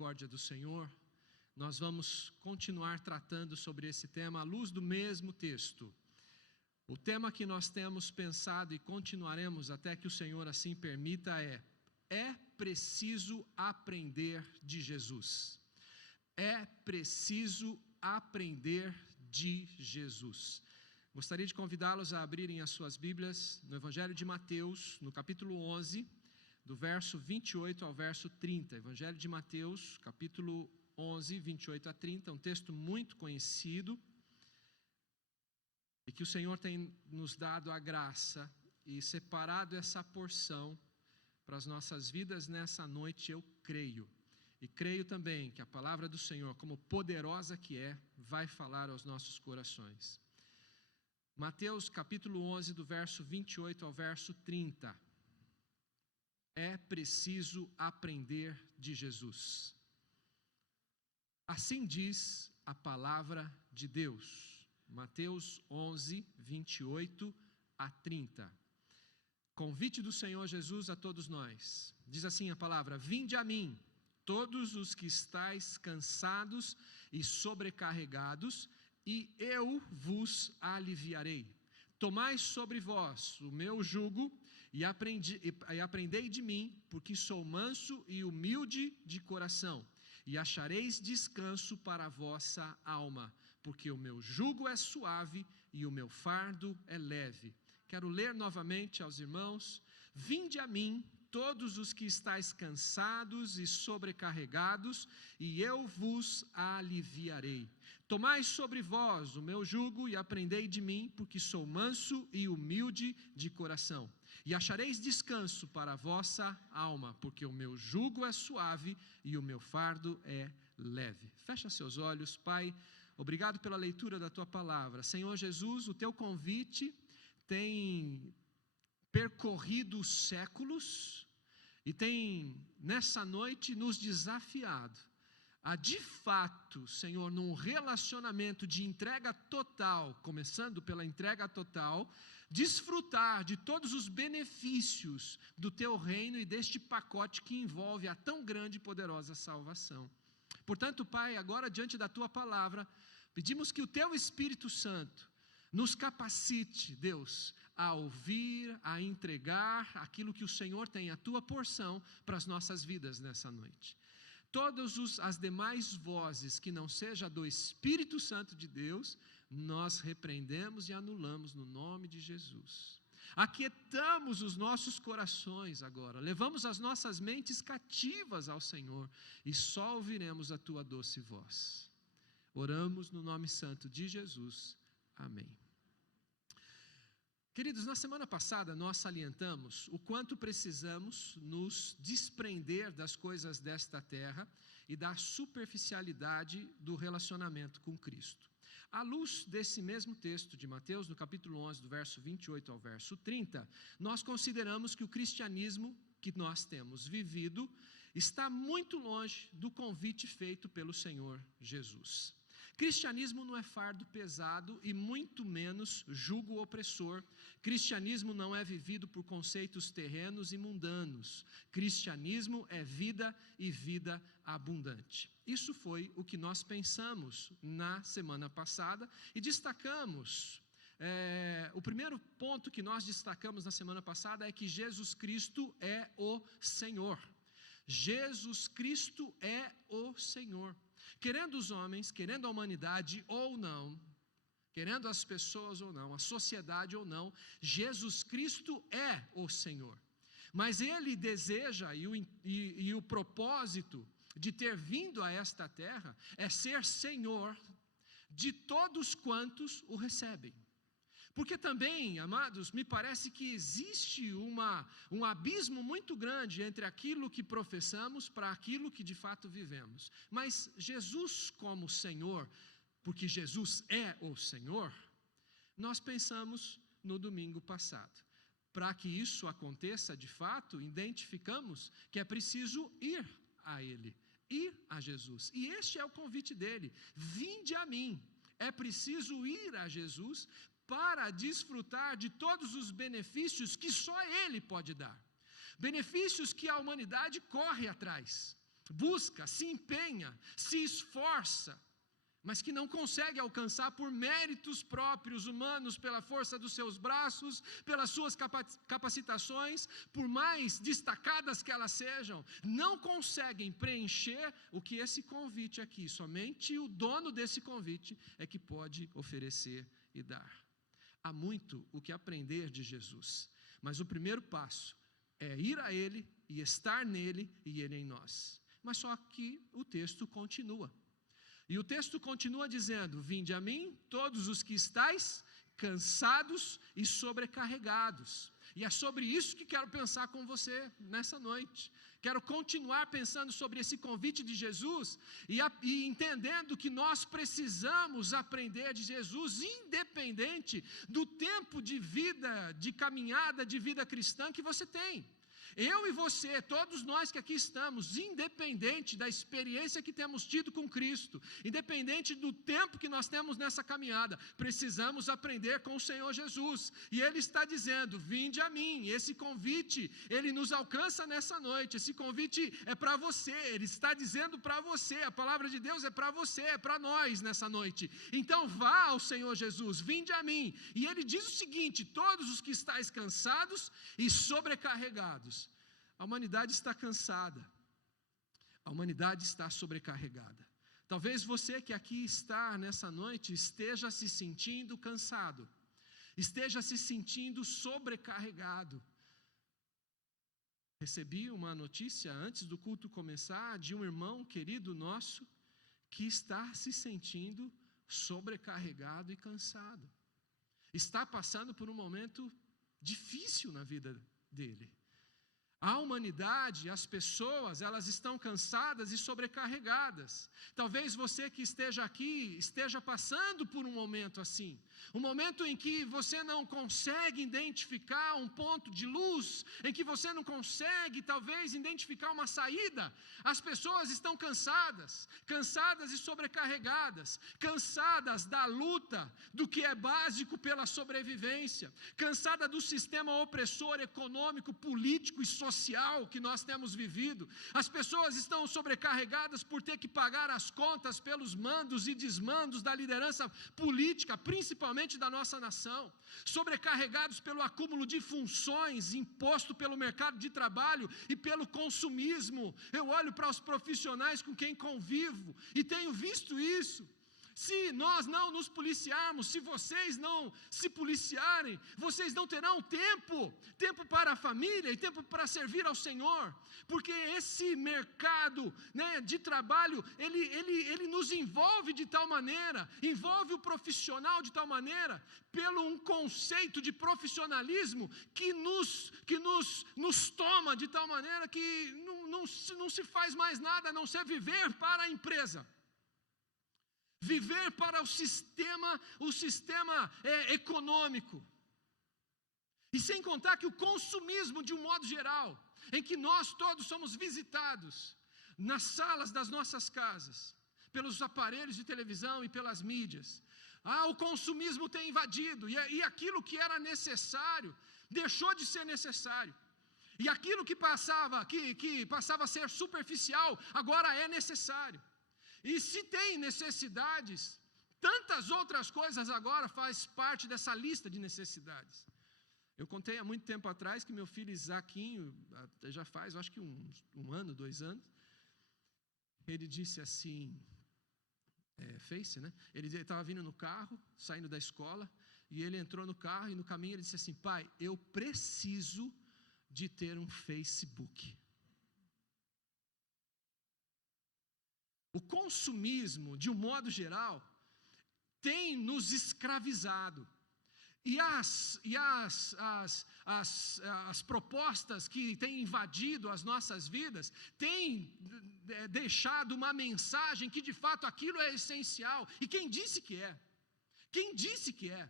misericórdia do Senhor, nós vamos continuar tratando sobre esse tema à luz do mesmo texto. O tema que nós temos pensado e continuaremos até que o Senhor assim permita é preciso aprender de Jesus. É preciso aprender de Jesus. Gostaria de convidá-los a abrirem as suas Bíblias no Evangelho de Mateus, no capítulo 11, do verso 28 ao verso 30. Evangelho de Mateus, capítulo 11, 28 a 30, um texto muito conhecido, e que o Senhor tem nos dado a graça e separado essa porção para as nossas vidas nessa noite, eu creio. E creio também que a palavra do Senhor, como poderosa que é, vai falar aos nossos corações. Mateus capítulo 11, do verso 28 ao verso 30. É preciso aprender de Jesus. Assim diz a palavra de Deus. Mateus 11, 28 a 30. Convite do Senhor Jesus a todos nós. Diz assim a palavra: vinde a mim, todos os que estáis cansados e sobrecarregados, e eu vos aliviarei. Tomai sobre vós o meu jugo e aprendei de mim, porque sou manso e humilde de coração, e achareis descanso para a vossa alma, porque o meu jugo é suave e o meu fardo é leve. Quero ler novamente aos irmãos: vinde a mim, todos os que estáis cansados e sobrecarregados, e eu vos aliviarei. Tomai sobre vós o meu jugo e aprendei de mim, porque sou manso e humilde de coração, e achareis descanso para a vossa alma, porque o meu jugo é suave e o meu fardo é leve. Fecha seus olhos. Pai, obrigado pela leitura da tua palavra. Senhor Jesus, o teu convite tem percorrido os séculos e tem nessa noite nos desafiado a, de fato, Senhor, num relacionamento de entrega total, começando pela entrega total, desfrutar de todos os benefícios do teu reino e deste pacote que envolve a tão grande e poderosa salvação. Portanto, Pai, agora diante da tua palavra, pedimos que o teu Espírito Santo nos capacite, Deus, a ouvir, a entregar aquilo que o Senhor tem, a tua porção, para as nossas vidas nessa noite. Todas as demais vozes que não seja do Espírito Santo de Deus, nós repreendemos e anulamos no nome de Jesus. Aquietamos os nossos corações agora, levamos as nossas mentes cativas ao Senhor e só ouviremos a tua doce voz. Oramos no nome santo de Jesus. Amém. Queridos, na semana passada nós salientamos o quanto precisamos nos desprender das coisas desta terra e da superficialidade do relacionamento com Cristo. À luz desse mesmo texto de Mateus, no capítulo 11, do verso 28 ao verso 30, nós consideramos que o cristianismo que nós temos vivido está muito longe do convite feito pelo Senhor Jesus. Cristianismo não é fardo pesado e muito menos jugo opressor. Cristianismo não é vivido por conceitos terrenos e mundanos. Cristianismo é vida e vida abundante. Isso foi o que nós pensamos na semana passada e destacamos. O primeiro ponto que nós destacamos na semana passada é que Jesus Cristo é o Senhor. Jesus Cristo é o Senhor. Querendo os homens, querendo a humanidade ou não, querendo as pessoas ou não, a sociedade ou não, Jesus Cristo é o Senhor. Mas Ele deseja, e o propósito de ter vindo a esta terra, é ser Senhor de todos quantos o recebem. Porque também, amados, me parece que existe um abismo muito grande entre aquilo que professamos para aquilo que de fato vivemos. Mas Jesus como Senhor, porque Jesus é o Senhor, nós pensamos no domingo passado. Para que isso aconteça de fato, identificamos que é preciso ir a Ele, ir a Jesus. E este é o convite dele: vinde a mim. É preciso ir a Jesus para desfrutar de todos os benefícios que só Ele pode dar. Benefícios que a humanidade corre atrás. busca, se empenha, se esforça, mas que não consegue alcançar por méritos próprios humanos, pela força dos seus braços, pelas suas capacitações, por mais destacadas que elas sejam, não conseguem preencher o que esse convite aqui, somente o dono desse convite é que pode oferecer e dar. Há muito o que aprender de Jesus, mas o primeiro passo é ir a Ele e estar nele e Ele em nós. Mas só que o texto continua. E o texto continua dizendo: vinde a mim, todos os que estáis cansados e sobrecarregados. E é sobre isso que quero pensar com você nessa noite. Quero continuar pensando sobre esse convite de Jesus e entendendo que nós precisamos aprender de Jesus, independente do tempo de vida, de caminhada, de vida cristã que você tem. Eu e você, todos nós que aqui estamos, independente da experiência que temos tido com Cristo, independente do tempo que nós temos nessa caminhada, precisamos aprender com o Senhor Jesus. E Ele está dizendo: vinde a mim. Esse convite, Ele nos alcança nessa noite. Esse convite é para você. Ele está dizendo para você. A palavra de Deus é para você, é para nós nessa noite. Então vá ao Senhor Jesus, vinde a mim. E Ele diz o seguinte: todos os que estáis cansados e sobrecarregados. A humanidade está cansada, a humanidade está sobrecarregada. Talvez você que aqui está nessa noite esteja se sentindo cansado, esteja se sentindo sobrecarregado. Recebi uma notícia antes do culto começar de um irmão querido nosso que está se sentindo sobrecarregado e cansado. Está passando por um momento difícil na vida dele. A humanidade, as pessoas, elas estão cansadas e sobrecarregadas. Talvez você que esteja aqui esteja passando por um momento assim. Um momento em que você não consegue identificar um ponto de luz, em que você não consegue talvez identificar uma saída. As pessoas estão cansadas, cansadas e sobrecarregadas, cansadas da luta, do que é básico pela sobrevivência, cansada do sistema opressor econômico, político e social que nós temos vivido. As pessoas estão sobrecarregadas por ter que pagar as contas pelos mandos e desmandos da liderança política, principalmente da nossa nação, sobrecarregados pelo acúmulo de funções imposto pelo mercado de trabalho e pelo consumismo. Eu olho para os profissionais com quem convivo e tenho visto isso. Se nós não nos policiarmos, se vocês não se policiarem, vocês não terão tempo para a família e tempo para servir ao Senhor, porque esse mercado, de trabalho, ele nos envolve de tal maneira, envolve o profissional de tal maneira, pelo um conceito de profissionalismo que nos toma de tal maneira que não se faz mais nada a não ser viver para a empresa. Viver para o sistema econômico. E sem contar que o consumismo, de um modo geral, em que nós todos somos visitados nas salas das nossas casas, pelos aparelhos de televisão e pelas mídias. O consumismo tem invadido, e aquilo que era necessário, deixou de ser necessário. E aquilo que passava a ser superficial, agora é necessário. E se tem necessidades, tantas outras coisas agora faz parte dessa lista de necessidades. Eu contei há muito tempo atrás que meu filho Isaquinho, já faz acho que um ano, 2 anos, ele disse assim, ele estava vindo no carro, saindo da escola, e ele entrou no carro e no caminho ele disse assim: pai, eu preciso de ter um Facebook. O consumismo, de um modo geral, tem nos escravizado. E as propostas que têm invadido as nossas vidas têm deixado uma mensagem que de fato aquilo é essencial. E quem disse que é? Quem disse que é?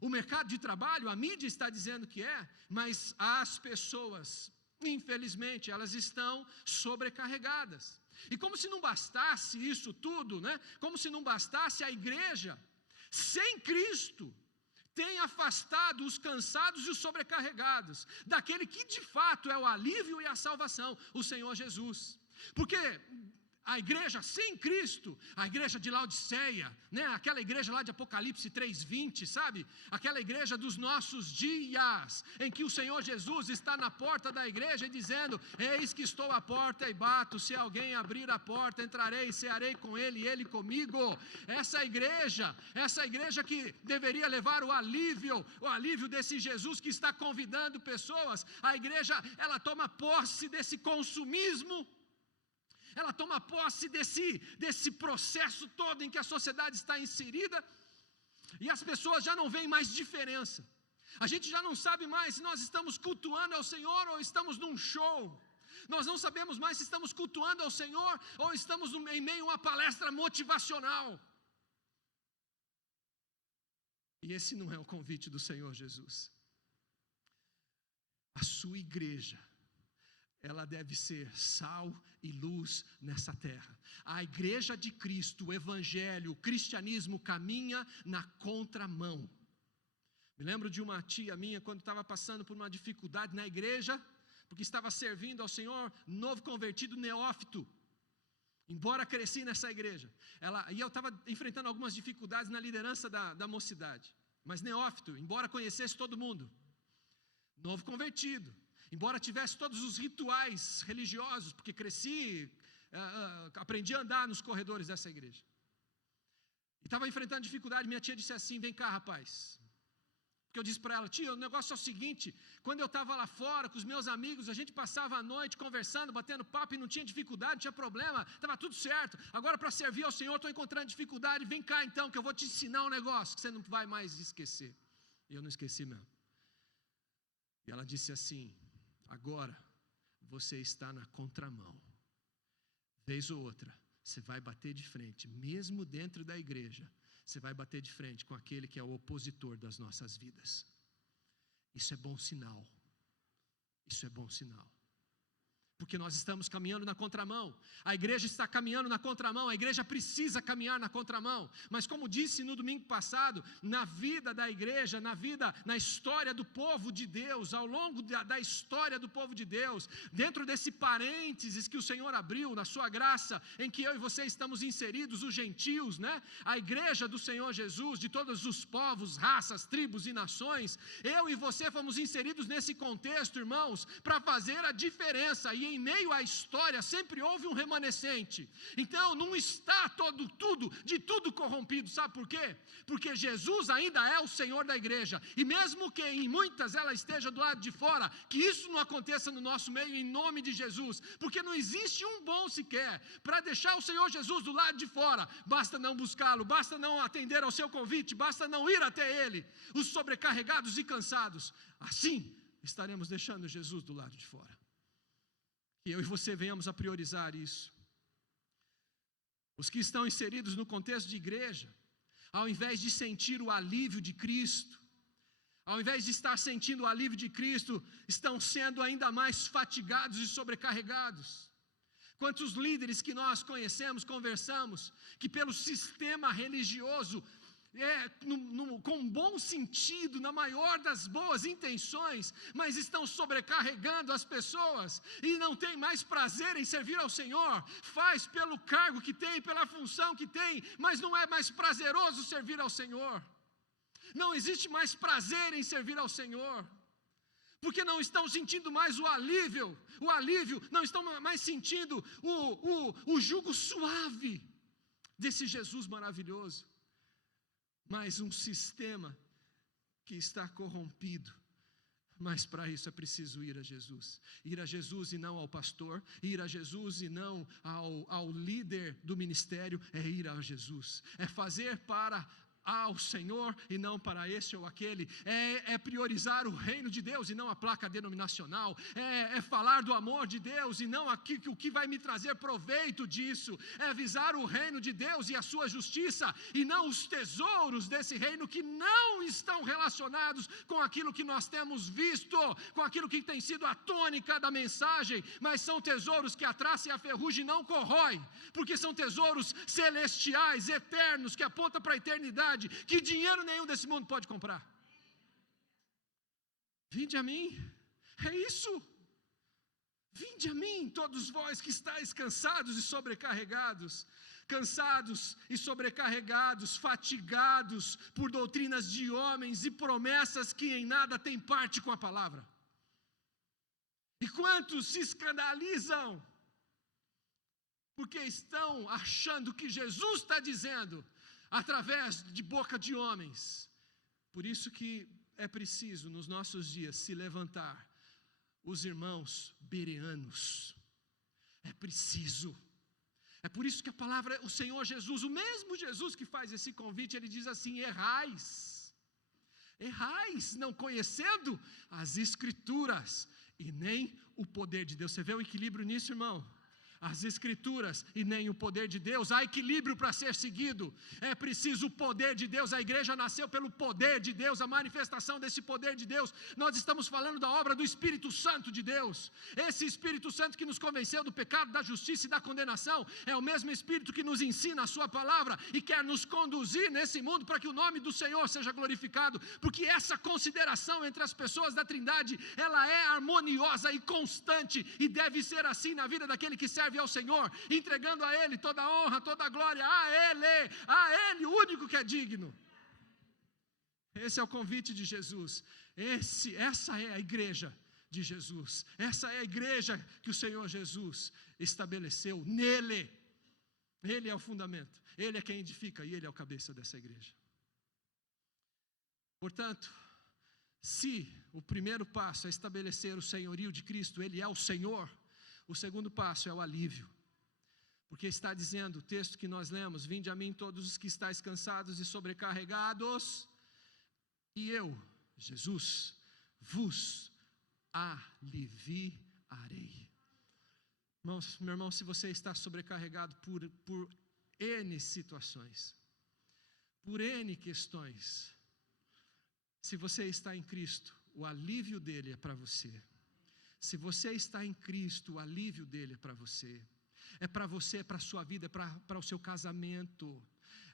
O mercado de trabalho, a mídia está dizendo que é, mas as pessoas, infelizmente, elas estão sobrecarregadas. E como se não bastasse isso tudo, como se não bastasse, a igreja, sem Cristo, tem afastado os cansados e os sobrecarregados daquele que de fato é o alívio e a salvação, o Senhor Jesus. Porque a igreja sem Cristo, a igreja de Laodiceia, né? Aquela igreja lá de Apocalipse 3:20, sabe? Aquela igreja dos nossos dias, em que o Senhor Jesus está na porta da igreja dizendo: eis que estou à porta e bato, se alguém abrir a porta, entrarei e cearei com ele e ele comigo. Essa igreja que deveria levar o alívio desse Jesus que está convidando pessoas, a igreja, ela toma posse desse consumismo. Ela toma posse desse processo todo em que a sociedade está inserida, e as pessoas já não veem mais diferença. A gente já não sabe mais se nós estamos cultuando ao Senhor ou estamos num show. Nós não sabemos mais se estamos cultuando ao Senhor ou estamos em meio a uma palestra motivacional. E esse não é o convite do Senhor Jesus. A sua igreja, ela deve ser sal e luz nessa terra. A igreja de Cristo, o evangelho, o cristianismo caminha na contramão. Me lembro de uma tia minha, quando estava passando por uma dificuldade na igreja, porque estava servindo ao Senhor, novo convertido, neófito. Embora cresci nessa igreja, e eu estava enfrentando algumas dificuldades na liderança da mocidade, mas neófito, embora conhecesse todo mundo, novo convertido, embora tivesse todos os rituais religiosos, porque cresci, aprendi a andar nos corredores dessa igreja, e estava enfrentando dificuldade. Minha tia disse assim: vem cá, rapaz. Porque eu disse para ela: tia, o negócio é o seguinte, quando eu estava lá fora com os meus amigos, a gente passava a noite conversando, batendo papo, e não tinha dificuldade, não tinha problema, estava tudo certo. Agora, para servir ao Senhor, estou encontrando dificuldade. Vem cá então, que eu vou te ensinar um negócio que você não vai mais esquecer. E eu não esqueci mesmo. E ela disse assim: agora você está na contramão. Vez ou outra, você vai bater de frente, mesmo dentro da igreja, você vai bater de frente com aquele que é o opositor das nossas vidas. Isso é bom sinal. Isso é bom sinal. Porque nós estamos caminhando na contramão. A igreja está caminhando na contramão. A igreja precisa caminhar na contramão. Mas como disse no domingo passado, na vida da igreja, na história do povo de Deus, ao longo da história do povo de Deus, dentro desse parênteses que o Senhor abriu na sua graça, em que eu e você estamos inseridos, os gentios, né? A igreja do Senhor Jesus, de todos os povos, raças, tribos e nações, eu e você fomos inseridos nesse contexto, irmãos, para fazer a diferença. E em meio à história sempre houve um remanescente. Então não está de tudo corrompido. Sabe por quê? Porque Jesus ainda é o Senhor da igreja, e mesmo que em muitas ela esteja do lado de fora, que isso não aconteça no nosso meio, em nome de Jesus, porque não existe um bom sequer para deixar o Senhor Jesus do lado de fora. Basta não buscá-lo, basta não atender ao seu convite, basta não ir até ele, os sobrecarregados e cansados. Assim estaremos deixando Jesus do lado de fora. Que eu e você venhamos a priorizar isso. Os que estão inseridos no contexto de igreja, ao invés de sentir o alívio de Cristo, ao invés de estar sentindo o alívio de Cristo, estão sendo ainda mais fatigados e sobrecarregados. Quantos líderes que nós conhecemos, conversamos, que pelo sistema religioso, com bom sentido, na maior das boas intenções, mas estão sobrecarregando as pessoas e não tem mais prazer em servir ao Senhor. Faz pelo cargo que tem, pela função que tem, mas não é mais prazeroso servir ao Senhor. Não existe mais prazer em servir ao Senhor, porque não estão sentindo mais o alívio, não estão mais sentindo o jugo suave desse Jesus maravilhoso. Mas um sistema que está corrompido. Mas para isso é preciso ir a Jesus. Ir a Jesus e não ao pastor. Ir a Jesus e não ao líder do ministério. É ir a Jesus. É fazer para ao Senhor e não para esse ou aquele. É priorizar o reino de Deus e não a placa denominacional. É falar do amor de Deus e não o que vai me trazer proveito disso. É visar o reino de Deus e a sua justiça e não os tesouros desse reino que não estão relacionados com aquilo que nós temos visto, com aquilo que tem sido a tônica da mensagem, mas são tesouros que a traça e a ferrugem não corroem, porque são tesouros celestiais, eternos, que apontam para a eternidade, que dinheiro nenhum desse mundo pode comprar. Vinde a mim, é isso. Vinde a mim, todos vós que estáis cansados e sobrecarregados, fatigados por doutrinas de homens e promessas que em nada têm parte com a palavra. E quantos se escandalizam, porque estão achando que Jesus está dizendo, através de boca de homens. Por isso que é preciso, nos nossos dias, se levantar os irmãos bereanos. É preciso. É por isso que a palavra, o Senhor Jesus, o mesmo Jesus que faz esse convite, ele diz assim: errais, não conhecendo as Escrituras e nem o poder de Deus. Você vê o equilíbrio nisso, irmão? As Escrituras e nem o poder de Deus. Há equilíbrio para ser seguido. É preciso o poder de Deus. A igreja nasceu pelo poder de Deus, a manifestação desse poder de Deus. Nós estamos falando da obra do Espírito Santo de Deus. Esse Espírito Santo que nos convenceu do pecado, da justiça e da condenação, é o mesmo Espírito que nos ensina a sua palavra e quer nos conduzir nesse mundo para que o nome do Senhor seja glorificado, porque essa consideração entre as pessoas da Trindade, ela é harmoniosa e constante, e deve ser assim na vida daquele que serve ao Senhor, entregando a Ele toda a honra, toda a glória, a Ele, o único que é digno. Esse é o convite de Jesus. Essa é a igreja de Jesus. Essa é a igreja que o Senhor Jesus estabeleceu nele. Ele é o fundamento, Ele é quem edifica e Ele é o cabeça dessa igreja. Portanto, se o primeiro passo é estabelecer o senhorio de Cristo, Ele é o Senhor, o segundo passo é o alívio, porque está dizendo o texto que nós lemos: vinde a mim todos os que estáis cansados e sobrecarregados, e eu, Jesus, vos aliviarei. Meu irmão, se você está sobrecarregado por N situações, por N questões, se você está em Cristo, o alívio dele é para você. Se você está em Cristo, o alívio dele é para você. É para você, é para a sua vida, é para o seu casamento,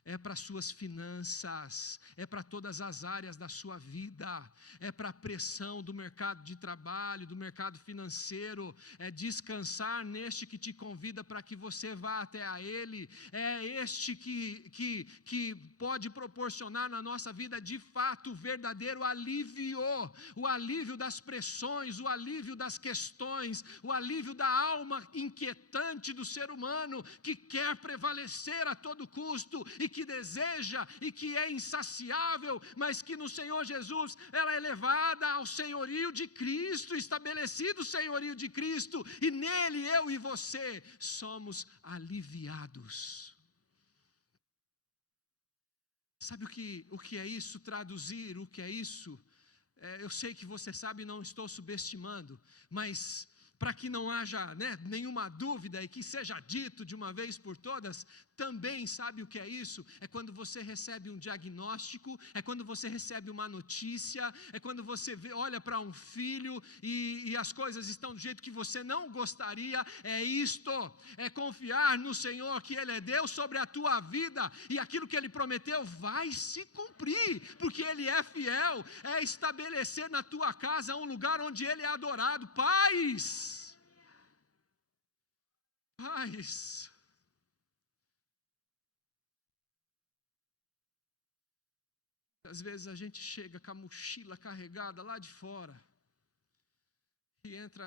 é para as suas finanças, é para todas as áreas da sua vida, é para a pressão do mercado de trabalho, do mercado financeiro, é descansar neste que te convida para que você vá até a Ele, é este que pode proporcionar na nossa vida de fato o verdadeiro alívio, o alívio das pressões, o alívio das questões, o alívio da alma inquietante do ser humano, que quer prevalecer a todo custo, e que deseja e que é insaciável, mas que no Senhor Jesus ela é levada ao senhorio de Cristo, estabelecido o senhorio de Cristo, e nele eu e você somos aliviados. Sabe o que é isso? Traduzir o que é isso? Eu sei que você sabe, não estou subestimando, mas para que não haja nenhuma dúvida e que seja dito de uma vez por todas, também sabe o que é isso? É quando você recebe um diagnóstico, é quando você recebe uma notícia, é quando você olha para um filho e as coisas estão do jeito que você não gostaria. É isto, é confiar no Senhor, que Ele é Deus sobre a tua vida, e aquilo que Ele prometeu vai se cumprir, porque Ele é fiel. É estabelecer na tua casa um lugar onde Ele é adorado. Paz. Às vezes a gente chega com a mochila carregada lá de fora e entra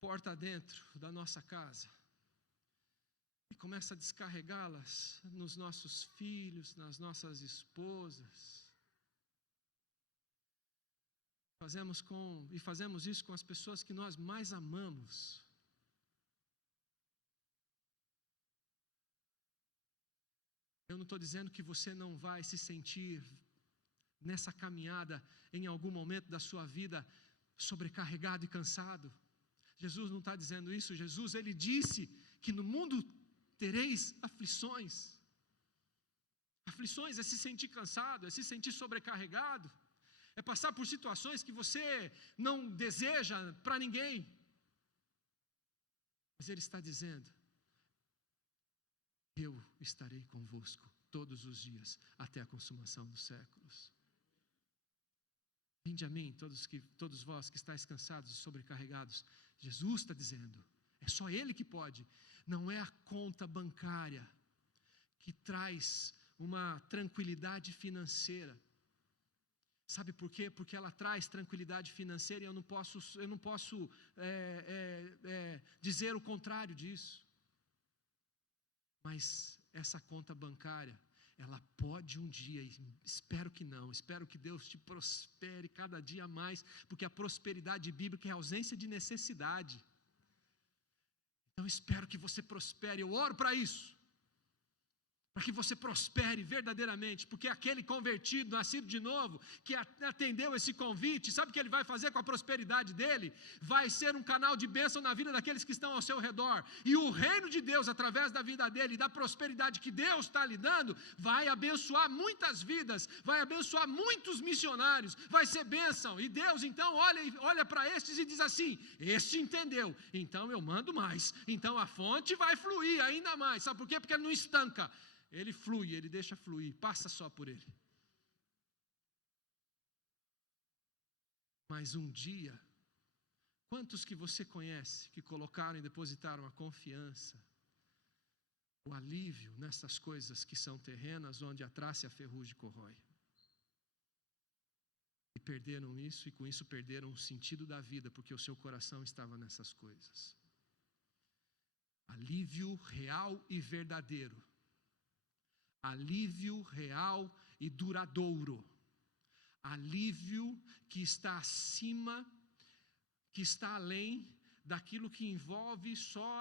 porta dentro da nossa casa e começa a descarregá-las nos nossos filhos, nas nossas esposas. Fazemos isso com as pessoas que nós mais amamos. Eu não estou dizendo que você não vai se sentir nessa caminhada, em algum momento da sua vida, sobrecarregado e cansado. Jesus não está dizendo isso. Jesus, Ele disse que no mundo tereis aflições. Aflições é se sentir cansado, é se sentir sobrecarregado, é passar por situações que você não deseja para ninguém. Mas Ele está dizendo: eu estarei convosco todos os dias, até a consumação dos séculos. Vinde a mim, todos vós que estáis cansados e sobrecarregados. Jesus está dizendo, é só Ele que pode. Não é a conta bancária que traz uma tranquilidade financeira. Sabe por quê? Porque ela traz tranquilidade financeira e eu não posso dizer o contrário disso. Mas essa conta bancária, ela pode um dia, espero que não, espero que Deus te prospere cada dia mais, porque a prosperidade bíblica é a ausência de necessidade. Então espero que você prospere, eu oro para isso. Para que você prospere verdadeiramente, porque aquele convertido, nascido de novo, que atendeu esse convite, sabe o que ele vai fazer com a prosperidade dele? Vai ser um canal de bênção na vida daqueles que estão ao seu redor, e o reino de Deus, através da vida dele, da prosperidade que Deus está lhe dando, vai abençoar muitas vidas, vai abençoar muitos missionários, vai ser bênção, e Deus então olha para estes e diz assim, este entendeu, então eu mando mais, então a fonte vai fluir ainda mais, sabe por quê? Porque ele não estanca, ele flui, ele deixa fluir, passa só por ele. Mas um dia, quantos que você conhece que colocaram e depositaram a confiança, o alívio nessas coisas que são terrenas, onde a traça e a ferrugem corrói? E perderam isso, e com isso perderam o sentido da vida, porque o seu coração estava nessas coisas. Alívio real e verdadeiro. Alívio real e duradouro. Alívio que está acima, que está além daquilo que envolve só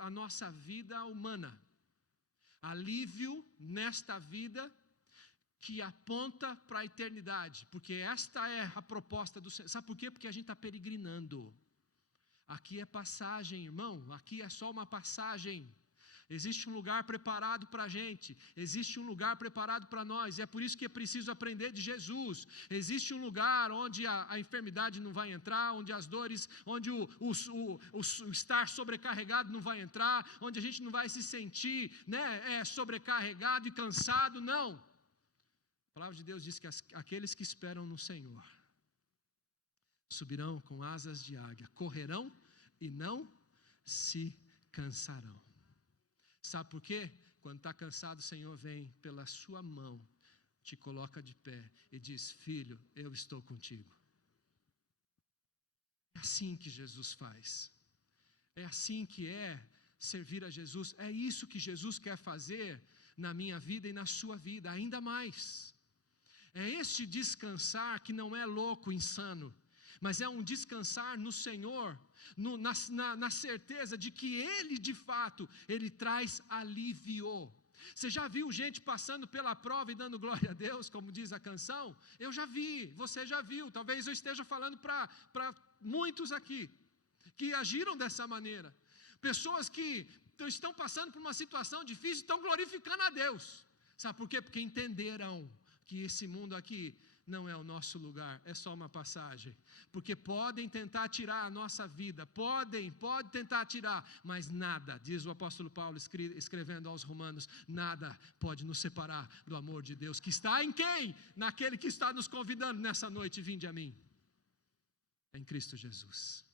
a nossa vida humana. Alívio nesta vida que aponta para a eternidade, porque esta é a proposta do Senhor. Sabe por quê? Porque a gente está peregrinando. Aqui é passagem, irmão, aqui é só uma passagem. Existe um lugar preparado para a gente, existe um lugar preparado para nós, e é por isso que é preciso aprender de Jesus. Existe um lugar onde a enfermidade não vai entrar, onde as dores, onde o estar sobrecarregado não vai entrar, onde a gente não vai se sentir sobrecarregado e cansado, não. A palavra de Deus diz que aqueles que esperam no Senhor subirão com asas de águia, correrão e não se cansarão. Sabe por quê? Quando está cansado, o Senhor vem pela sua mão, te coloca de pé e diz, filho, eu estou contigo. É assim que Jesus faz. É assim que é servir a Jesus. É isso que Jesus quer fazer na minha vida e na sua vida, ainda mais. É este descansar que não é louco, insano, mas é um descansar no Senhor, na certeza de que Ele de fato, Ele traz alívio. Você já viu gente passando pela prova e dando glória a Deus, como diz a canção? Eu já vi, você já viu, talvez eu esteja falando para muitos aqui, que agiram dessa maneira. Pessoas que estão passando por uma situação difícil, estão glorificando a Deus. Sabe por quê? Porque entenderam que esse mundo aqui não é o nosso lugar, é só uma passagem. Porque podem tentar tirar a nossa vida, pode tentar tirar, mas nada, diz o apóstolo Paulo escrevendo aos Romanos, nada pode nos separar do amor de Deus, que está em quem? Naquele que está nos convidando nessa noite, vinde a mim. Em Cristo Jesus.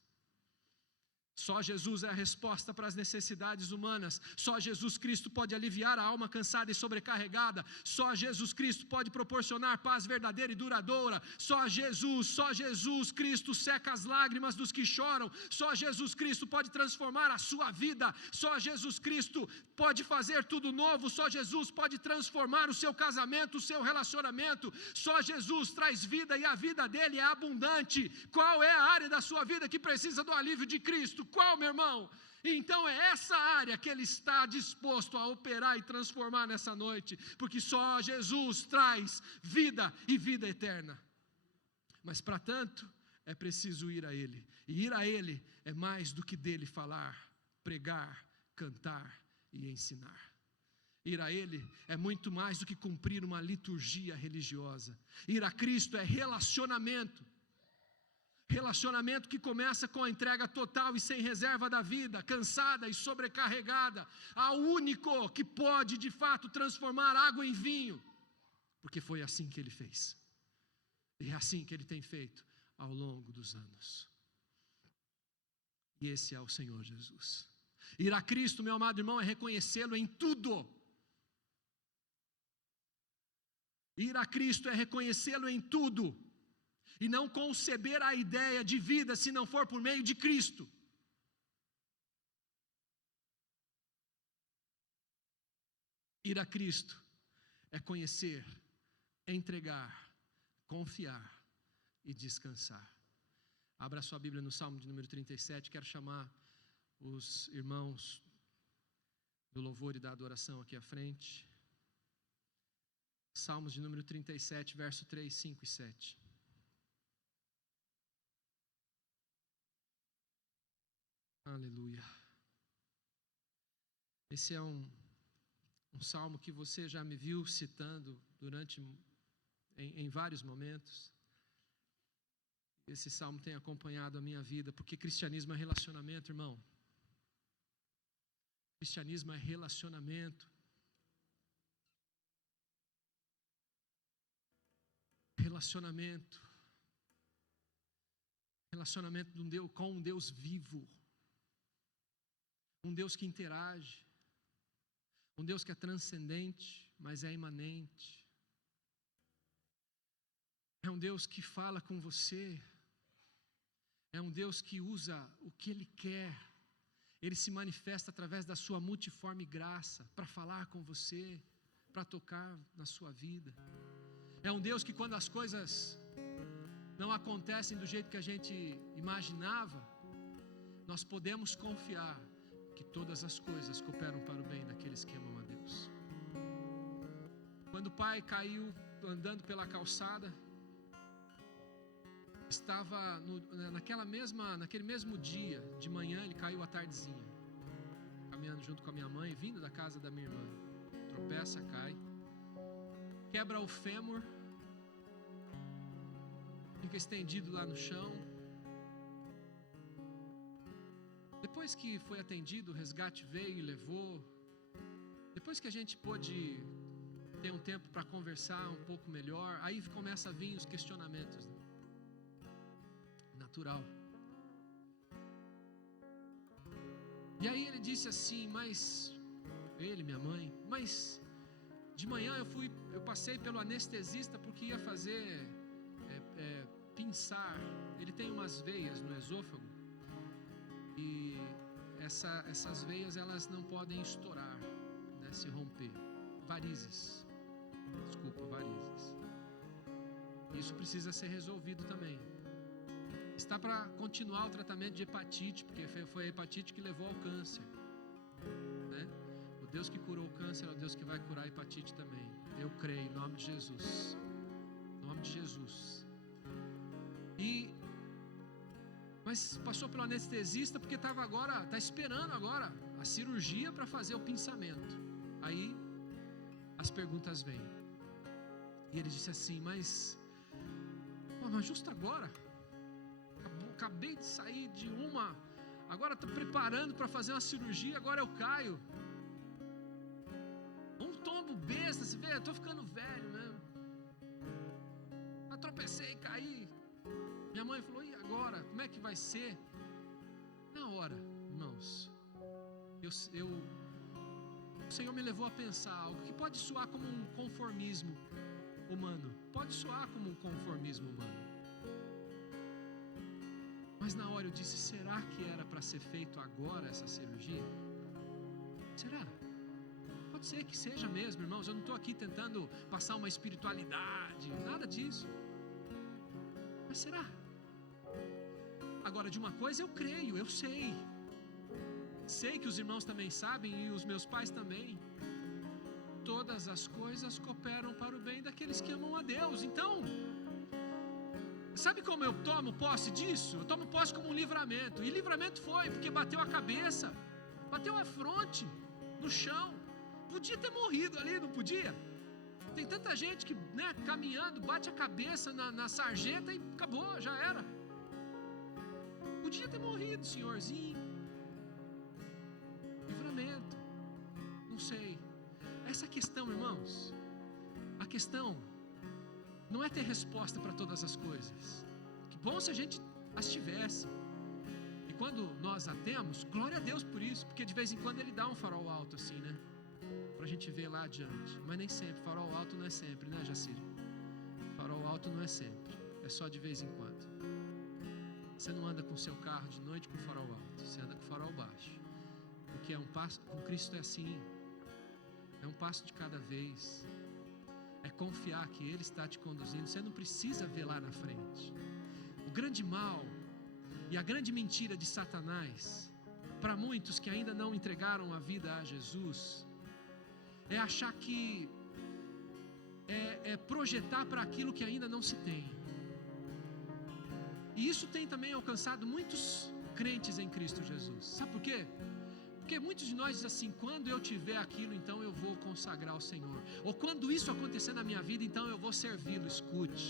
Só Jesus é a resposta para as necessidades humanas. Só Jesus Cristo pode aliviar a alma cansada e sobrecarregada. Só Jesus Cristo pode proporcionar paz verdadeira e duradoura. Só Jesus Cristo seca as lágrimas dos que choram. Só Jesus Cristo pode transformar a sua vida. Só Jesus Cristo pode fazer tudo novo. Só Jesus pode transformar o seu casamento, o seu relacionamento. Só Jesus traz vida e a vida dele é abundante. Qual é a área da sua vida que precisa do alívio de Cristo? Qual, meu irmão? Então é essa área que Ele está disposto a operar e transformar nessa noite, porque só Jesus traz vida e vida eterna. Mas para tanto, é preciso ir a Ele, e ir a Ele é mais do que dele falar, pregar, cantar e ensinar. Ir a Ele é muito mais do que cumprir uma liturgia religiosa. Ir a Cristo é relacionamento. Relacionamento que começa com a entrega total e sem reserva da vida, cansada e sobrecarregada, ao único que pode de fato transformar água em vinho, porque foi assim que Ele fez, e é assim que Ele tem feito ao longo dos anos. E esse é o Senhor Jesus. Ir a Cristo, meu amado irmão, é reconhecê-lo em tudo. Ir a Cristo é reconhecê-lo em tudo. E não conceber a ideia de vida se não for por meio de Cristo. Ir a Cristo é conhecer, entregar, confiar e descansar. Abra sua Bíblia no Salmo de número 37, quero chamar os irmãos do louvor e da adoração aqui à frente. Salmos de número 37, verso 3, 5 e 7. Aleluia. Esse é um salmo que você já me viu citando em vários momentos. Esse salmo tem acompanhado a minha vida, porque cristianismo é relacionamento, irmão. Cristianismo é relacionamento. Relacionamento. Relacionamento com um Deus vivo. Um Deus que interage. Um Deus que é transcendente, mas é imanente. É um Deus que fala com você. É um Deus que usa o que Ele quer. Ele se manifesta através da sua multiforme graça para falar com você, para tocar na sua vida. É um Deus que quando as coisas não acontecem do jeito que a gente imaginava, nós podemos confiar que todas as coisas cooperam para o bem daqueles que amam a Deus. Quando o pai caiu andando pela calçada, estava naquele mesmo dia, de manhã, ele caiu à tardezinha, caminhando junto com a minha mãe, vindo da casa da minha irmã. Tropeça, cai, quebra o fêmur, fica estendido lá no chão. Depois que foi atendido, o resgate veio e levou. Depois que a gente pôde ter um tempo para conversar um pouco melhor, aí começa a vir os questionamentos, né? Natural. E aí ele disse assim, minha mãe, mas de manhã eu passei pelo anestesista porque ia fazer pinçar. Ele tem umas veias no esôfago e essas veias elas não podem estourar, né, se romper. Varizes. Isso precisa ser resolvido também. Está para continuar o tratamento de hepatite, porque foi a hepatite que levou ao câncer, né? O Deus que curou o câncer é o Deus que vai curar a hepatite também. Eu creio, em nome de Jesus. Em nome de Jesus. Mas passou pelo anestesista porque está esperando agora a cirurgia para fazer o pinçamento. Aí as perguntas vêm. E ele disse assim, mas justo agora, acabei de sair de agora estou preparando para fazer uma cirurgia, agora eu caio. Um tombo besta, você vê, eu estou ficando velho mesmo. Eu tropecei e caí. Minha mãe falou, e agora? Como é que vai ser? Na hora, irmãos, o Senhor me levou a pensar algo que pode soar como um conformismo humano. Mas na hora eu disse, será que era para ser feito agora essa cirurgia? Será? Pode ser que seja mesmo, irmãos. Eu não estou aqui tentando passar uma espiritualidade, nada disso. Mas será? Agora, de uma coisa eu creio, eu sei. Sei que os irmãos também sabem e os meus pais também. Todas as coisas cooperam para o bem daqueles que amam a Deus. Então, sabe como eu tomo posse disso? Eu tomo posse como um livramento. E livramento foi, porque bateu a cabeça, bateu a fronte no chão. Podia ter morrido ali, não podia? Tem tanta gente que, caminhando, bate a cabeça na sarjeta e acabou, já era. Podia ter morrido, senhorzinho. Livramento. Não sei. Essa questão, irmãos, a questão não é ter resposta para todas as coisas. Que bom se a gente as tivesse. E quando nós a temos, glória a Deus por isso, porque de vez em quando Ele dá um farol alto assim, né? Pra gente ver lá adiante. Mas nem sempre, farol alto não é sempre, né, Jacir? Farol alto não é sempre, é só de vez em quando. Você não anda com seu carro de noite com farol alto, você anda com farol baixo. Porque é um passo, com Cristo é assim. É um passo de cada vez. É confiar que Ele está te conduzindo. Você não precisa ver lá na frente. O grande mal e a grande mentira de Satanás, para muitos que ainda não entregaram a vida a Jesus, é achar que é projetar para aquilo que ainda não se tem. E isso tem também alcançado muitos crentes em Cristo Jesus. Sabe por quê? Porque muitos de nós dizem assim: quando eu tiver aquilo, então eu vou consagrar ao Senhor. Ou quando isso acontecer na minha vida, então eu vou servi-lo. Escute.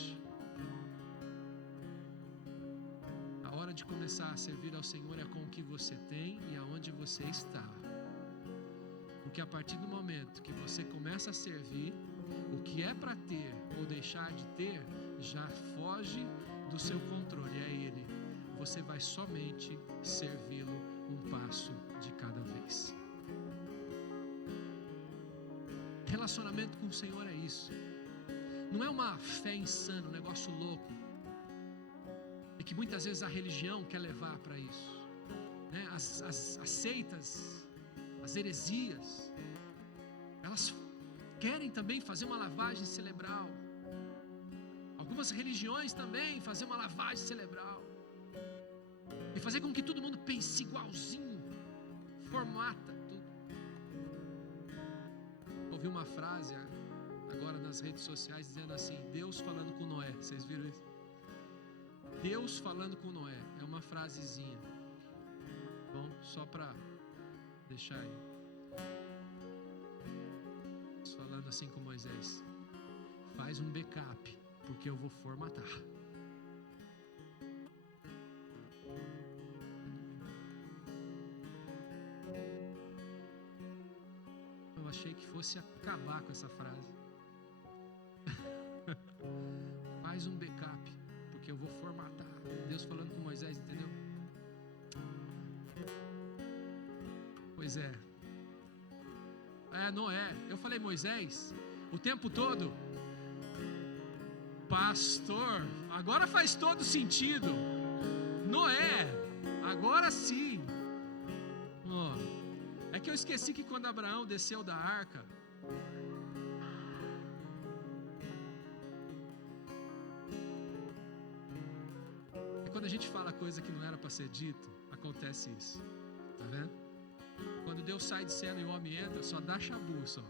A hora de começar a servir ao Senhor é com o que você tem e aonde você está. Porque a partir do momento que você começa a servir, o que é para ter ou deixar de ter, já foge do seu controle, é Ele. Você vai somente servi-lo um passo de cada vez. Relacionamento com o Senhor é isso. Não é uma fé insana, um negócio louco, e que muitas vezes a religião quer levar para isso, né? As seitas, as heresias, elas querem também fazer uma lavagem cerebral. Algumas religiões também fazer uma lavagem cerebral e fazer com que todo mundo pense igualzinho, formata tudo. Ouvi uma frase agora nas redes sociais dizendo assim: Deus falando com Noé. Vocês viram isso? Deus falando com Noé. É uma frasezinha. Bom, só para deixar aí. Falando assim com Moisés: faz um backup, porque eu vou formatar. Eu achei que fosse acabar com essa frase. Faz um backup, porque eu vou formatar. Deus falando com Moisés, entendeu? Pois é. Noé. Eu falei Moisés o tempo todo. Pastor, agora faz todo sentido. Noé, agora sim. É que eu esqueci que quando Abraão desceu da arca, quando a gente fala coisa que não era para ser dito, acontece isso. Tá vendo? Quando Deus sai de cena e o homem entra, só dá chabu só.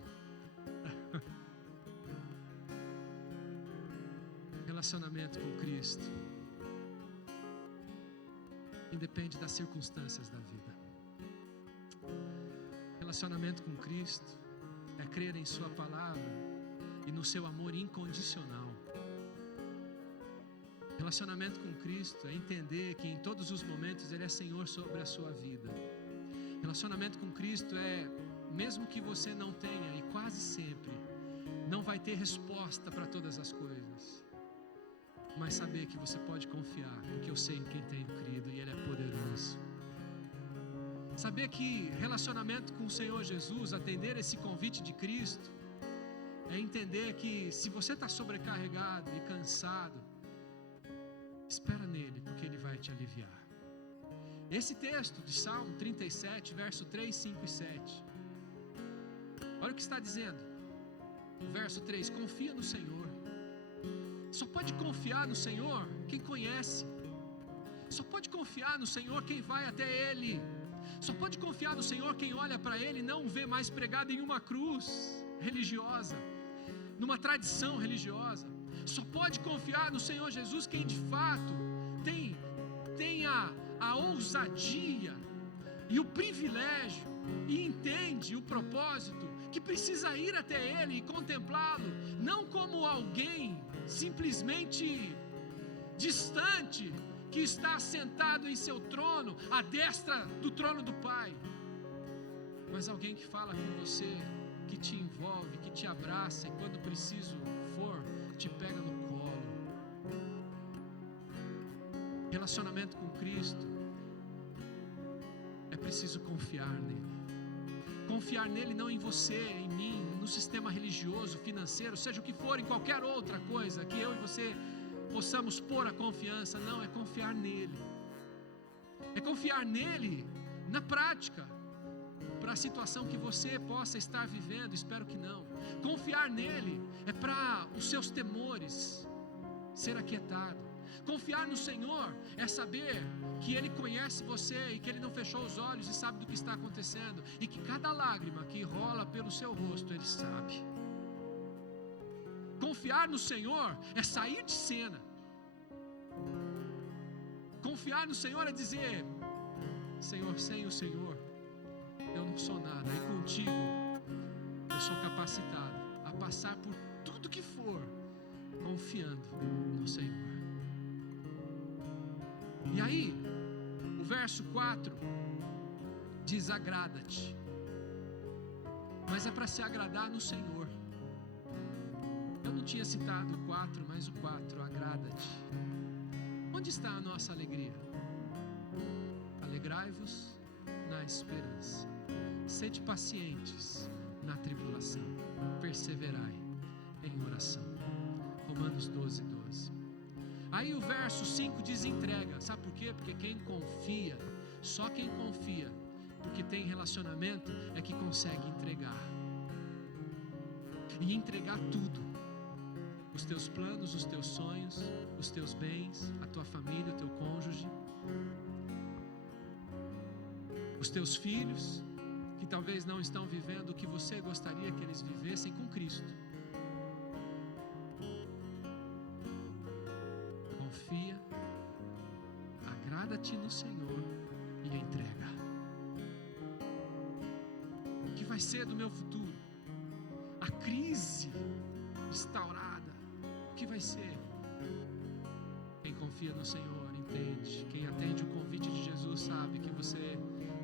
Relacionamento com Cristo independe das circunstâncias da vida. Relacionamento com Cristo é crer em Sua palavra e no Seu amor incondicional. Relacionamento com Cristo é entender que em todos os momentos Ele é Senhor sobre a sua vida. Relacionamento com Cristo é, mesmo que você não tenha, e quase sempre não vai ter resposta para todas as coisas, mas saber que você pode confiar, porque eu sei em quem tenho crido e Ele é poderoso. Saber que relacionamento com o Senhor Jesus, atender esse convite de Cristo, é entender que se você está sobrecarregado e cansado, espera nele, porque Ele vai te aliviar. Esse texto de Salmo 37, verso 3, 5 e 7. Olha o que está dizendo. O verso 3: confia no Senhor. Só pode confiar no Senhor quem conhece. Só pode confiar no Senhor quem vai até Ele. Só pode confiar no Senhor quem olha para Ele e não o vê mais pregado em uma cruz religiosa, numa tradição religiosa. Só pode confiar no Senhor Jesus quem de fato tem a ousadia e o privilégio e entende o propósito que precisa ir até Ele e contemplá-lo, não como alguém simplesmente distante, que está sentado em seu trono, à destra do trono do Pai, mas alguém que fala com você, que te envolve, que te abraça e quando preciso for, te pega no colo. Relacionamento com Cristo preciso confiar nele. Confiar nele não em você, em mim, no sistema religioso, financeiro, seja o que for, em qualquer outra coisa que eu e você possamos pôr a confiança. Não, é confiar nele. É confiar nele na prática, para a situação que você possa estar vivendo, espero que não. Confiar nele é para os seus temores ser aquietado. Confiar no Senhor é saber que Ele conhece você e que Ele não fechou os olhos e sabe do que está acontecendo, e que cada lágrima que rola pelo seu rosto Ele sabe. Confiar no Senhor é sair de cena. Confiar no Senhor é dizer: Senhor, sem o Senhor eu não sou nada, e contigo eu sou capacitado a passar por tudo que for, confiando no Senhor. E aí, o verso 4 diz: agrada-te. Mas é para se agradar no Senhor. Eu não tinha citado o 4, mas o 4, agrada-te. Onde está a nossa alegria? Alegrai-vos na esperança. Sede pacientes na tribulação. Perseverai em oração. Romanos 12, 12. Aí o verso 5 diz entrega. Sabe por quê? Porque quem confia, só quem confia, porque tem relacionamento, é que consegue entregar. E entregar tudo. Os teus planos, os teus sonhos, os teus bens, a tua família, o teu cônjuge, os teus filhos, que talvez não estão vivendo o que você gostaria que eles vivessem com Cristo. Confia, agrada-te no Senhor e entrega. O que vai ser do meu futuro? A crise instaurada, o que vai ser? Quem confia no Senhor entende. Quem atende o convite de Jesus sabe que você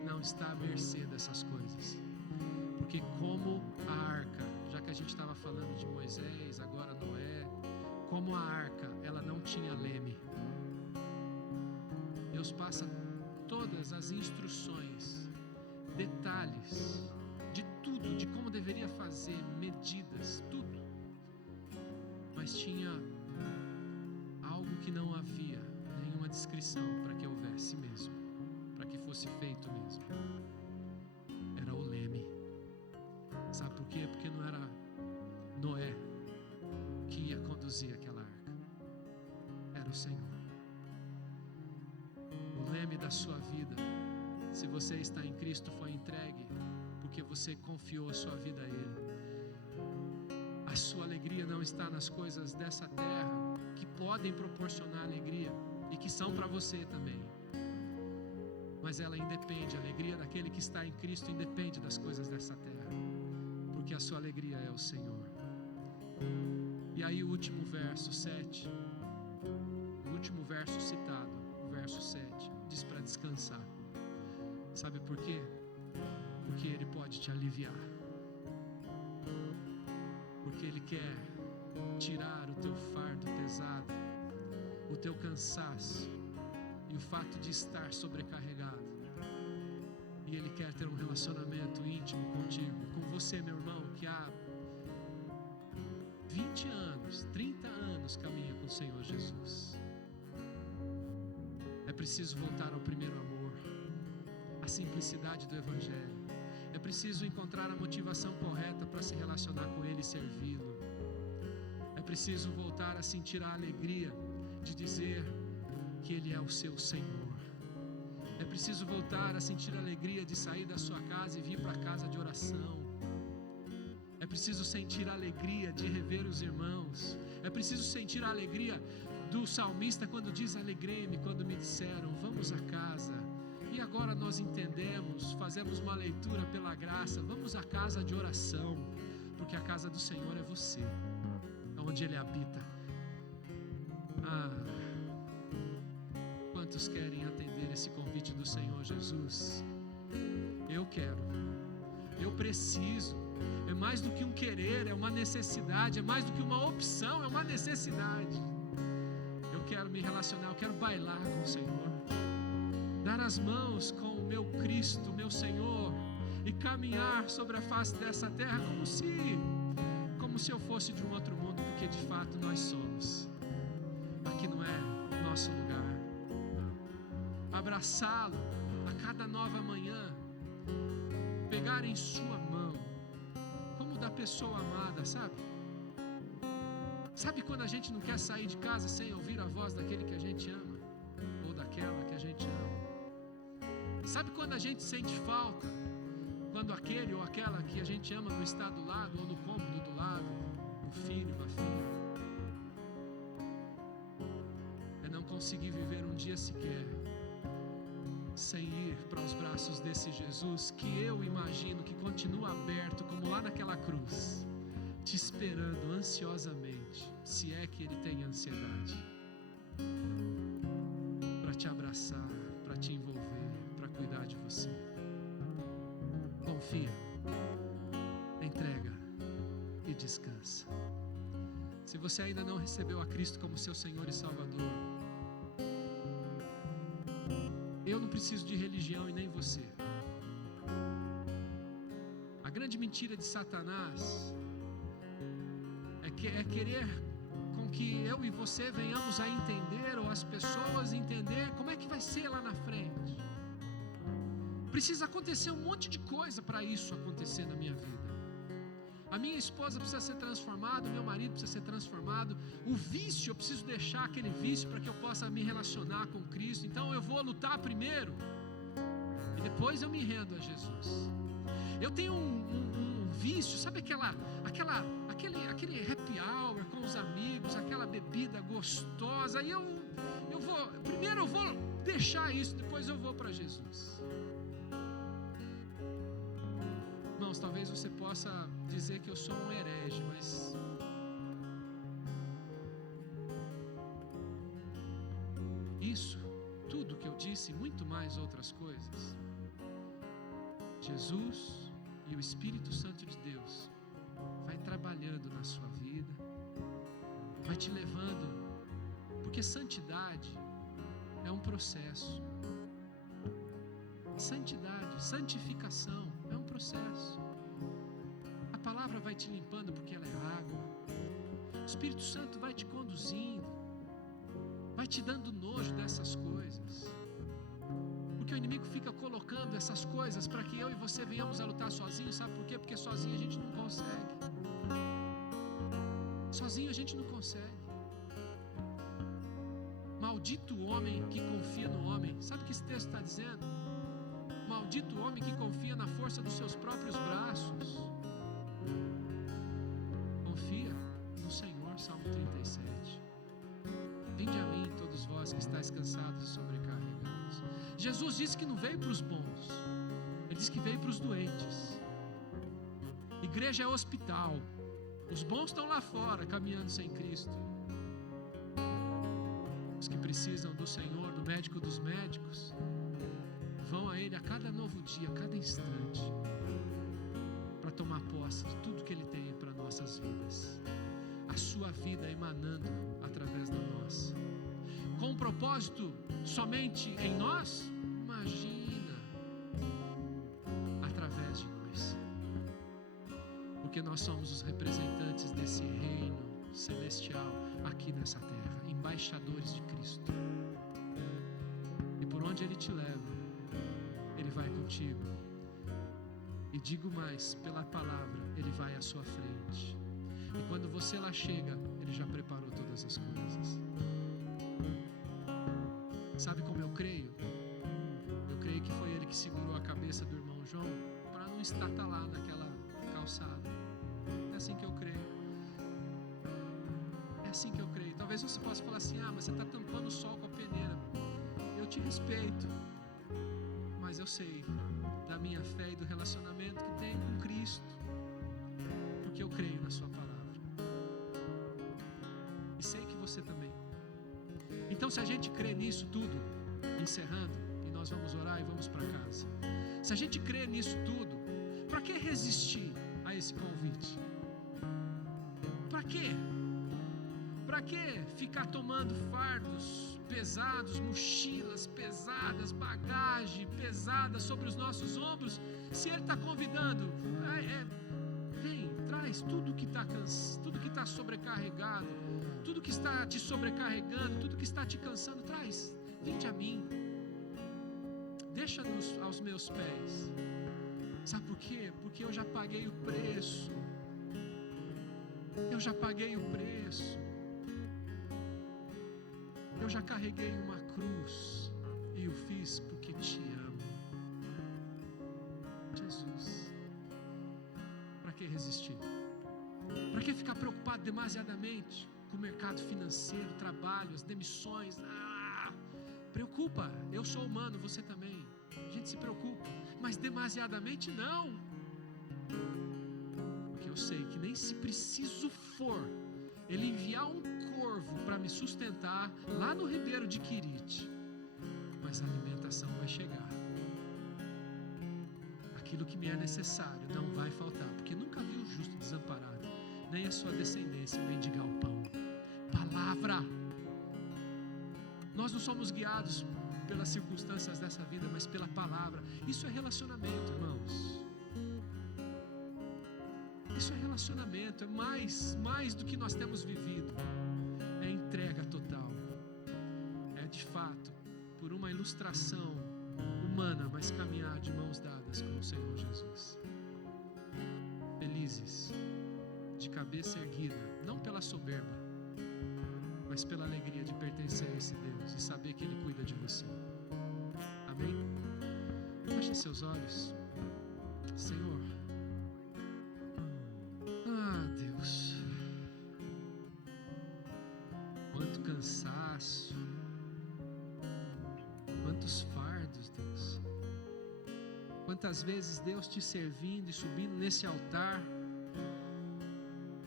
não está à mercê dessas coisas. Porque como a arca, já que a gente estava falando de Moisés, agora Noé, como a arca, ela não tinha leme. Deus passa todas as instruções, detalhes, de tudo, de como deveria fazer, medidas, tudo. Mas tinha algo que não havia nenhuma descrição para que houvesse mesmo, para que fosse feito mesmo. Era o leme. Sabe por quê? Porque não era Noé que ia conduzir aquela arca, era o Senhor. O leme da sua vida, se você está em Cristo, foi entregue porque você confiou a sua vida a Ele. A sua alegria não está nas coisas dessa terra, que podem proporcionar alegria e que são para você também, mas ela independe, a alegria daquele que está em Cristo independe das coisas dessa terra, porque a sua alegria é o Senhor. E aí o último verso 7, o último verso citado, o verso 7, diz para descansar. Sabe por quê? Porque Ele pode te aliviar, porque Ele quer tirar o teu fardo pesado, o teu cansaço e o fato de estar sobrecarregado. E Ele quer ter um relacionamento íntimo contigo, com você, meu irmão, que há 20 anos, 30 anos caminha com o Senhor Jesus. É preciso voltar ao primeiro amor, a simplicidade do Evangelho. É preciso encontrar a motivação correta para se relacionar com Ele e servi-lo. É preciso voltar a sentir a alegria de dizer que Ele é o seu Senhor. É preciso voltar a sentir a alegria de sair da sua casa e vir para a casa de oração. É preciso sentir a alegria de rever os irmãos. É preciso sentir a alegria do salmista quando diz: alegrei-me quando me disseram, vamos a casa. E agora nós entendemos, fazemos uma leitura pela graça, vamos à casa de oração, porque a casa do Senhor é você, onde Ele habita. Quantos querem atender esse convite do Senhor Jesus? Eu quero, eu preciso. É mais do que um querer, é uma necessidade, é mais do que uma opção, é uma necessidade. Eu quero me relacionar, eu quero bailar com o Senhor, dar as mãos com meu Cristo, meu Senhor, e caminhar sobre a face dessa terra como se eu fosse de um outro mundo, porque de fato nós somos. Aqui não é nosso lugar. Abraçá-lo a cada nova manhã, pegar em sua mão, como da pessoa amada, sabe? Sabe quando a gente não quer sair de casa sem ouvir a voz daquele que a gente ama? Ou daquela que a gente ama? Sabe quando a gente sente falta? Quando aquele ou aquela que a gente ama não está do lado, ou no cômodo do lado, um filho, uma filha. É não conseguir viver um dia sequer sem ir para os braços desse Jesus que eu imagino que continua aberto, como lá naquela cruz, te esperando ansiosamente, se é que ele tem ansiedade, para te abraçar, para te envolver, para cuidar de você. Confia, entrega e descansa. Se você ainda não recebeu a Cristo como seu Senhor e Salvador, eu não preciso de religião e nem você. A grande mentira de Satanás é querer com que eu e você venhamos a entender, ou as pessoas entender, como é que vai ser lá na frente. Precisa acontecer um monte de coisa para isso acontecer na minha vida. A minha esposa precisa ser transformada, o meu marido precisa ser transformado, o vício, eu preciso deixar aquele vício para que eu possa me relacionar com Cristo. Então eu vou lutar primeiro e depois eu me rendo a Jesus. Eu tenho um vício, sabe aquele happy hour com os amigos, aquela bebida gostosa, e primeiro eu vou deixar isso, depois eu vou para Jesus. Irmãos, talvez você possa dizer que eu sou um herege, mas isso, tudo que eu disse, muito mais outras coisas, Jesus e o Espírito Santo de Deus vai trabalhando na sua vida, vai te levando, porque santidade é um processo. Santidade, santificação é um processo. A palavra vai te limpando porque ela é água. O Espírito Santo vai te conduzindo, vai te dando nojo dessas coisas, porque o inimigo fica colocando essas coisas para que eu e você venhamos a lutar sozinhos. Sabe por quê? Porque sozinho a gente não consegue. Sozinho a gente não consegue. Maldito o homem que confia no homem. Sabe o que esse texto está dizendo? Maldito o homem que confia na força dos seus próprios braços. Confia no Senhor. Salmo 37. Vinde a mim, todos vós que estáis cansados e sobrecarregados. Jesus disse que não veio para os bons, ele disse que veio para os doentes. Igreja é hospital. Os bons estão lá fora caminhando sem Cristo. Os que precisam do Senhor, do médico dos médicos, vão a Ele a cada novo dia, a cada instante, para tomar posse de tudo que Ele tem para nossas vidas. A sua vida emanando através da nossa. Com um propósito somente em nós? Imagina, através de nós. Porque nós somos os representantes desse reino celestial aqui nessa terra, embaixadores de Cristo. E por onde Ele te leva, Ele vai contigo. E digo mais, pela palavra, Ele vai à sua frente. E quando você lá chega, Ele já preparou todas as coisas. Sabe como eu creio? Eu creio que foi Ele que segurou a cabeça do irmão João para não estatalar naquela calçada. É assim que eu creio. É assim que eu creio. Talvez você possa falar assim: ah, mas você está tampando o sol com a peneira. Eu te respeito, mas eu sei da minha fé e do relacionamento que tenho com Cristo, porque eu creio na sua palavra. E sei que você também. Então, se a gente crê nisso tudo, encerrando, e nós vamos orar e vamos para casa. Se a gente crê nisso tudo, para que resistir a esse convite? Para quê? Para Para que ficar tomando fardos pesados, mochilas pesadas, bagagem pesada sobre os nossos ombros, se Ele está convidando? Vem, traz tudo que está sobrecarregado, tudo que está te sobrecarregando, tudo que está te cansando, traz, vinde a mim, deixa-nos aos meus pés. Sabe por quê? Porque eu já paguei o preço. Eu já paguei o preço. Eu já carreguei uma cruz e o fiz porque te amo. Jesus, para que resistir? Para que ficar preocupado demasiadamente com o mercado financeiro, trabalho, as demissões? Preocupa, eu sou humano, você também. A gente se preocupa, mas demasiadamente não. Porque eu sei que nem se preciso for Ele enviar um corvo para me sustentar lá no ribeiro de Quirite, mas a alimentação vai chegar. Aquilo que me é necessário não vai faltar, porque nunca vi o justo desamparado, nem a sua descendência mendigar o pão. Palavra. Nós não somos guiados pelas circunstâncias dessa vida, mas pela palavra. Isso é relacionamento, irmãos. Isso é relacionamento, é mais do que nós temos vivido. É entrega total. É de fato, por uma ilustração humana, mas caminhar de mãos dadas com o Senhor Jesus. Felizes, de cabeça erguida, não pela soberba, mas pela alegria de pertencer a esse Deus e saber que Ele cuida de você. Amém? Feche seus olhos. Senhor, Deus, quanto cansaço, quantos fardos, Deus. Quantas vezes Deus te servindo e subindo nesse altar,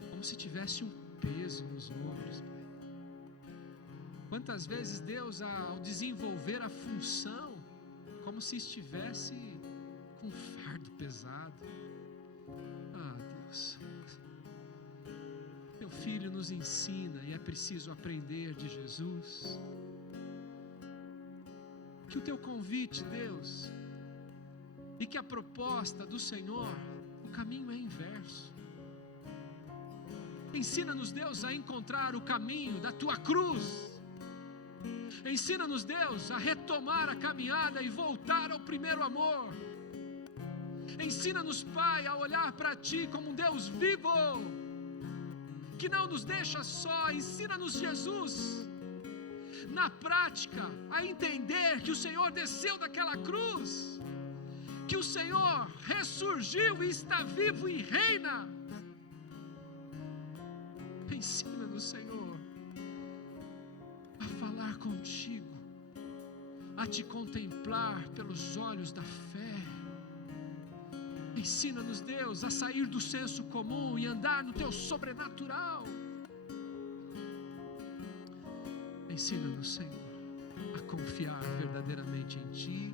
como se tivesse um peso nos ombros, Pai. Quantas vezes Deus, ao desenvolver a função, como se estivesse com um fardo pesado. Deus, Teu Filho nos ensina e é preciso aprender de Jesus. Que o Teu convite, Deus, e que a proposta do Senhor, o caminho é inverso. Ensina-nos, Deus, a encontrar o caminho da Tua cruz. Ensina-nos, Deus, a retomar a caminhada e voltar ao primeiro amor. Ensina-nos, Pai, a olhar para Ti como um Deus vivo, que não nos deixa só. Ensina-nos, Jesus, na prática, a entender que o Senhor desceu daquela cruz, que o Senhor ressurgiu e está vivo e reina. Ensina-nos, Senhor, a falar contigo, a te contemplar pelos olhos da fé. Ensina-nos, Deus, a sair do senso comum e andar no Teu sobrenatural. Ensina-nos, Senhor, a confiar verdadeiramente em Ti,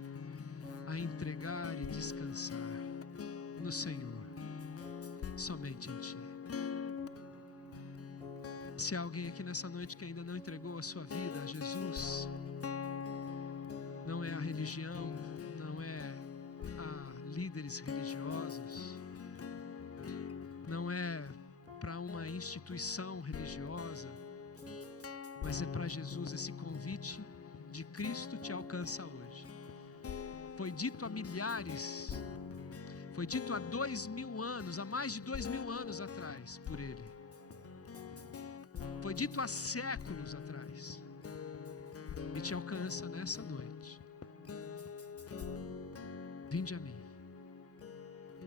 a entregar e descansar no Senhor, somente em Ti. Se há alguém aqui nessa noite que ainda não entregou a sua vida a Jesus, não é a religião, não é a líderes religiosos, não é para uma instituição religiosa, mas é para Jesus. Esse convite de Cristo te alcança hoje. Foi dito há milhares, foi dito há 2000 anos, há mais de 2000 anos atrás por Ele. Foi dito há séculos atrás e te alcança nessa noite. Vinde a mim.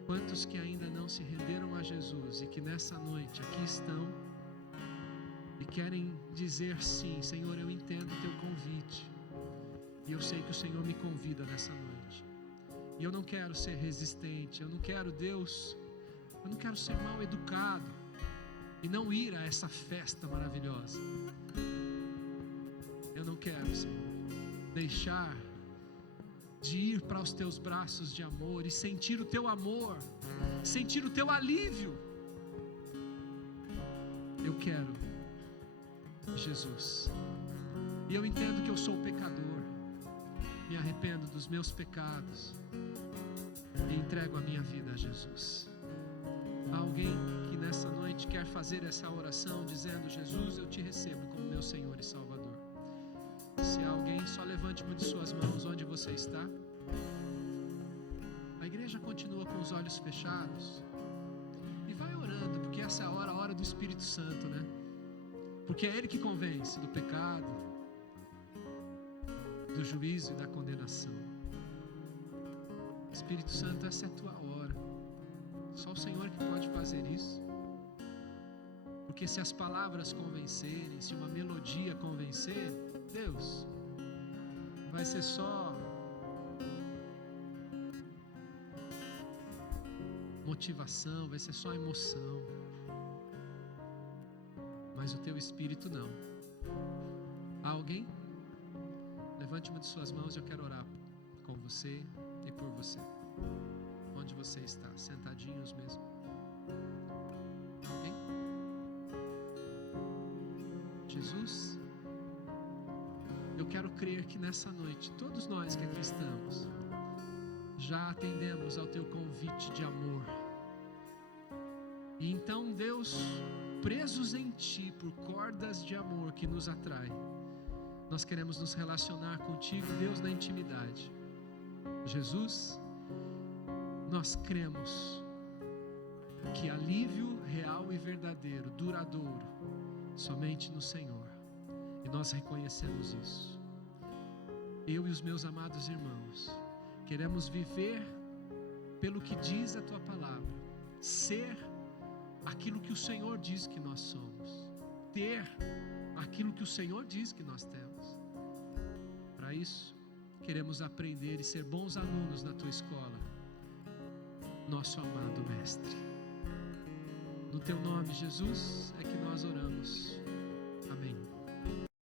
Quantos que ainda não se renderam a Jesus e que nessa noite aqui estão e querem dizer sim, Senhor, eu entendo o Teu convite e eu sei que o Senhor me convida nessa noite. E eu não quero ser resistente, eu não quero, Deus, eu não quero ser mal educado e não ir a essa festa maravilhosa. Eu não quero, Senhor, deixar de ir para os Teus braços de amor e sentir o Teu amor, sentir o Teu alívio. Eu quero Jesus. E eu entendo que eu sou pecador. Me arrependo dos meus pecados e entrego a minha vida a Jesus. Há alguém que nessa noite quer fazer essa oração dizendo: Jesus, eu te recebo como meu Senhor e Salvador. Se há alguém, só levante uma de suas mãos onde você está. A igreja continua com os olhos fechados e vai orando, porque essa é a hora do Espírito Santo, né? Porque é Ele que convence do pecado, do juízo e da condenação. Espírito Santo, essa é a tua hora. Só o Senhor que pode fazer isso. Porque se as palavras convencerem, se uma melodia convencer, Deus, vai ser só motivação, vai ser só emoção. Mas o teu Espírito não. Há alguém? Levante uma de suas mãos, eu quero orar com você e por você. Onde você está? Sentadinhos mesmo. Alguém? Jesus, eu quero crer que nessa noite, todos nós que aqui estamos, já atendemos ao teu convite de amor. E então, Deus, presos em ti por cordas de amor que nos atraem, nós queremos nos relacionar contigo, Deus, na intimidade. Jesus, nós cremos que alívio real e verdadeiro, duradouro, somente no Senhor. E nós reconhecemos isso. Eu e os meus amados irmãos queremos viver pelo que diz a tua palavra, ser aquilo que o Senhor diz que nós somos, ter aquilo que o Senhor diz que nós temos. Para isso, queremos aprender e ser bons alunos na tua escola, nosso amado Mestre. No teu nome, Jesus, é que nós oramos.